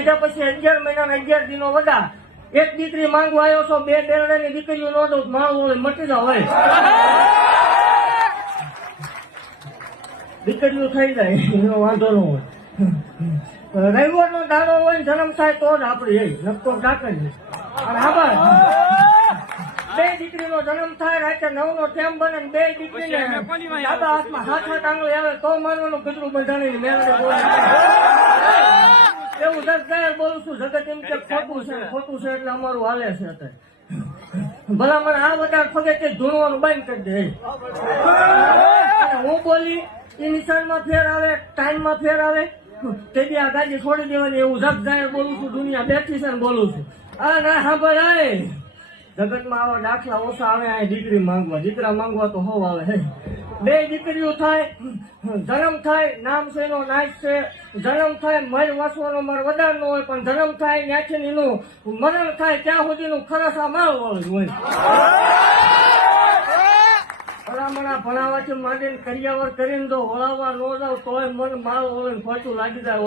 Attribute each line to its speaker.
Speaker 1: ખાધા પછી અગિયાર મહિના અગિયાર દિનો વધા એક દીકરી માંગવા આવ્યો છો, બે બેરડાની દીકરીઓ નો દઉં માણું હોય, મટી જાવ, હોય. દીકરીઓ થઈ જાય, એનો વાંધો ન હોય. રવિવાર નો દાડો હોય ને જન્મ થાય તો જ આપડે એ નક્કો અને આભાર. બે દીકરીનો જન્મ થાય, રાતે નવ નો ટેમ બને બે દીકરીને દાદા હાથમાં હાથ હાથ આંગળી આવે તો માનવાનું કેટલું બંધાણી મેળવે. જગ જાહેર બોલું છું જગત એમ કે ખોટું છે ખોટું છે એટલે અમારું હાલે છે અત્યારે. ભલા મને આ બધા ફગે તે ધૂણવાનું બંધ કરી દે હું. બોલી એ નિશાનમાં ફેર આવે ટાઈમમાં ફેર આવે તે બી આ ગાડી છોડી દેવાની એવું જગ જાહેર બોલું છું દુનિયા બેઠી છે ને બોલું છું. આ ના સાંભળાય. જગતમાં આવા દાખલા ઓછા આવે આ ડિગ્રી માંગવા દીકરા માંગવા તો હોવ આવે હે. બે દીકરીઓ થાય, જન્મ થાય, નામ છે એનો નાચ છે. જન્મ થાય મર વાસવાનો માર વધાર ન હોય, પણ જન્મ થાય, ત્યાંથી એનું મરણ થાય, ત્યાં સુધીનું ખરસા માલ વાળું હોય. ભલામણા ભણાવવાથી માંડીને કરિયાવર કરીને જો વળાવવા ન જાવ, તોય મન માલ હોય ખોટું લાગી જાય.